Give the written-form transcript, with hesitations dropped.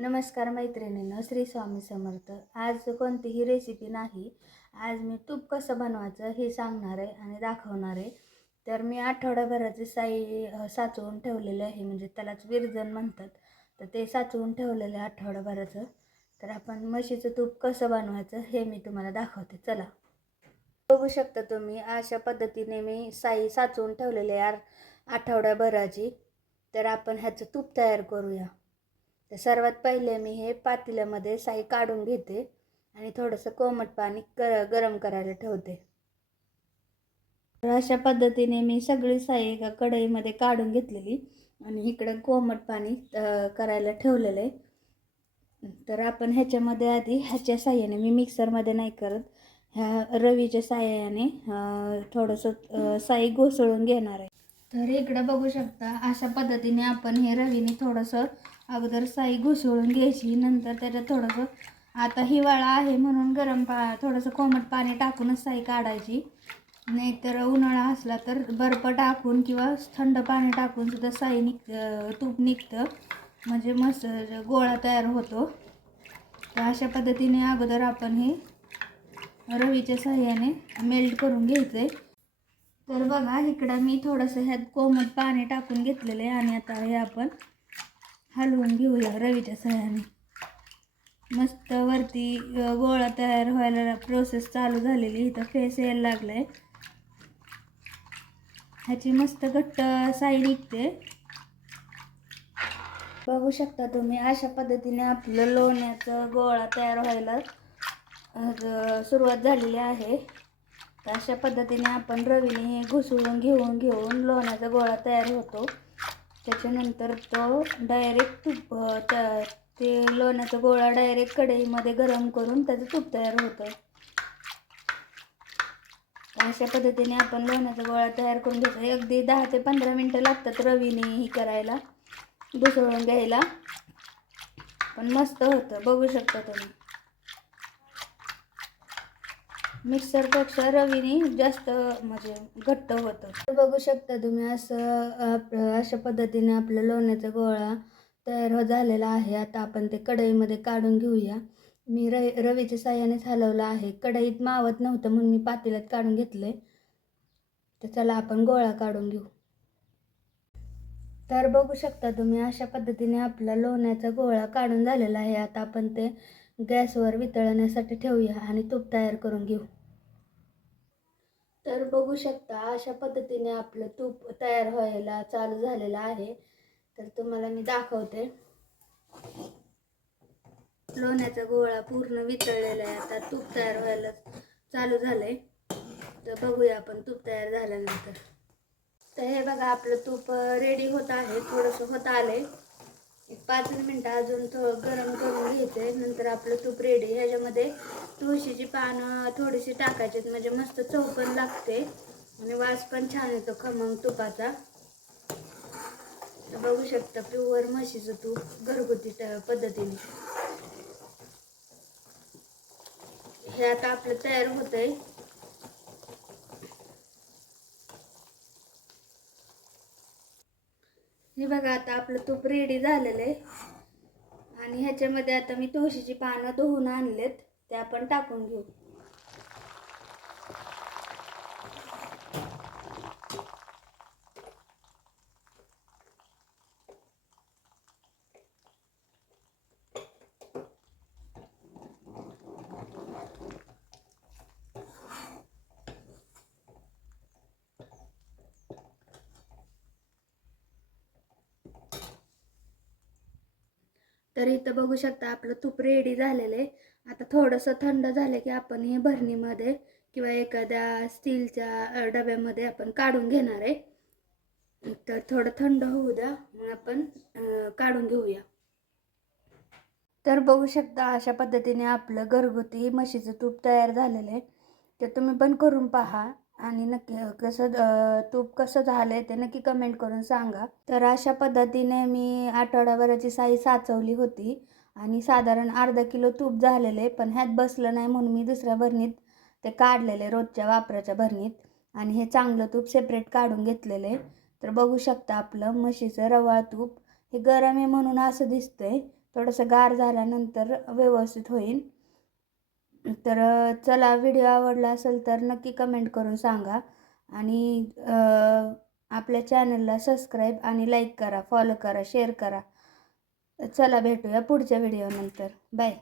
नमस्कार मैत्रिणींनो, श्री स्वामी समर्थ. आज कोणतीही रेसिपी नाही. आज मी तूप कसं बनवायचं हे सांगणार आहे आणि दाखवणार आहे. तर मी आठवड्याभराची साई साचवून ठेवलेले आहे, म्हणजे त्यालाच विरजण म्हणतात. तर ते साचवून ठेवलेलं आहे आठवड्याभराचं. तर आपण म्हशीचं तूप कसं बनवायचं हे मी तुम्हाला दाखवते. चला, बघू शकता तुम्ही अशा पद्धतीने मी साई साचवून ठेवलेली आहे आठवड्याभराची. तर आपण ह्याचं तूप तयार करूया. तर सर्वात पहिले मी हे पातेल्यामध्ये साई काढून घेते आणि थोडंसं कोमट पाणी गरम करायला ठेवते. तर अशा पद्धतीने मी सगळी साई एका कढईमध्ये काढून घेतलेली आणि इकडे कोमट पाणी करायला ठेवलेलं आहे. तर आपण ह्याच्यामध्ये आधी ह्याच्या साह्याने, मी मिक्सरमध्ये नाही करत, ह्या रवीच्या साह्याने थोडंसं साई घोसळून घेणार आहे. तर इकडे बघू शकता अशा पद्धतीने आपण हे रवीने थोडंसं अगोदर साई घुसळून घ्यायची. नंतर त्याच्यात थोडंसं, आता हिवाळा आहे म्हणून थोडंसं कोमट पाणी टाकूनच साई काढायची. नाहीतर उन्हाळा असला तर बर्फ टाकून किंवा थंड पाणी टाकून सुद्धा साई तूप निघतं, म्हणजे मस्त गोळा तयार होतो. तर अशा पद्धतीने अगोदर आपण हे रवीच्या साह्याने मेल्ट करून घ्यायचं आहे. तर बघा इकडं मी थोडंसं ह्यात कोमट पाणी टाकून घेतलेलं आहे आणि आता हे आपण हलवून घेऊया रवीच्या साह्याने. मस्त वरती गोळा तयार व्हायला प्रोसेस चालू झालेली. इथं फेस यायला लागलाय, ह्याची मस्त घट्ट साई निघते. बघू शकता तुम्ही अशा पद्धतीने आपलं लोण्याचं गोळा तयार व्हायला सुरुवात झालेली आहे. तर अशा पद्धतीने आपण रवीने घुसळून घेऊन लोण्याचा गोळा तयार होतो. त्याच्यानंतर तो डायरेक्ट तूप ते लोण्याचा गोळा डायरेक्ट कढईमध्ये गरम करून त्याचं तूप तयार होतं. अशा पद्धतीने आपण लोण्याचा गोळा तयार करून घ्यायचा. अगदी 10 ते 15 मिनटं लागतात रवीने ही करायला, घुसळून घ्यायला, पण मस्त होतं. बघू शकता तुम्ही, मिक्सरपेक्षा रवीने जास्त म्हणजे घट्ट होतं. बघू शकता तुम्ही अशा पद्धतीने आपलं लोण्याचा गोळा तयार झालेला आहे. आता आपण ते कढईमध्ये काढून घेऊया. मी रवीच्या साह्यानेच हलवलं आहे. कढईत मावत नव्हतं म्हणून मी पातेल्यात काढून घेतले. तर चला आपण गोळा काढून घेऊ. तर बघू शकता तुम्ही अशा पद्धतीने आपला लोण्याचा गोळा काढून झालेला आहे. आता आपण ते गॅसवर वितळण्यासाठी ठेवूया आणि तूप तयार करून घेऊ. तर बघू शकता अशा पद्धतीने आपलं तूप तयार व्हायला चालू झालेलं आहे. तर तुम्हाला मी दाखवते. लोण्याचा गोळा पूर्ण वितळलेला आहे. आता तूप तयार व्हायला चालू झालंय. तर बघूया आपण तूप तयार झाल्यानंतर. तर हे बघा आपलं तूप रेडी होत आहे. थोडंसं होत आलंय. एक 5 मिनटं अजून गरम करून घ्यायचंय. नंतर आपलं तूप रेडी. ह्याच्यामध्ये तुळशीची पानं थोडीशी टाकायची, म्हणजे मस्त चव पण लागते आणि वास पण छान येतो खमंग तुपाचा. तर बघू शकता प्युअर म्हशीचं तूप घरगुती पद्धतीने हे आता आपलं तयार होतंय. हे बघा आता आपलं तूप रेडी झालेलं आहे आणि ह्याच्यामध्ये आता मी तुळशीची पानं धुवून आणलेत, ते आपण टाकून घेऊ. तर इथं बघू शकता आपलं तूप रेडी झालेलं आहे. आता थोडंसं थंड झालं की आपण हे भरणीमध्ये किंवा एखाद्या स्टीलच्या डब्यामध्ये आपण काढून घेणार आहे. तर थोडं थंड होऊ द्या, मग आपण काढून घेऊया. तर बघू शकता अशा पद्धतीने आपलं घरगुती म्हशीचं तूप तयार झालेलं आहे. ते तुम्ही पण करून पहा आणि नक्की तूप कसं झालंय ते नक्की कमेंट करून सांगा. तर अशा पद्धतीने मी आठवड्याभराची साई साचवली होती आणि साधारण अर्धा किलो तूप झालेले, पण ह्यात बसलं नाही म्हणून मी दुसऱ्या भरणीत ते काढलेले, रोजच्या वापराच्या भरणीत, आणि हे चांगलं तूप सेपरेट काढून घेतलेले. तर बघू शकता आपलं म्हशीचं रवाळ तूप हे गरम आहे म्हणून असं दिसतंय, थोडंसं गार झाल्यानंतर व्यवस्थित होईल. तर चला, व्हिडिओ आवडला असेल तर नक्की कमेंट करून सांगा आणि आपल्या चॅनलला सबस्क्राईब आणि लाईक करा, फॉलो करा, शेअर करा. चला भेटूया पुढच्या व्हिडिओनंतर. बाय.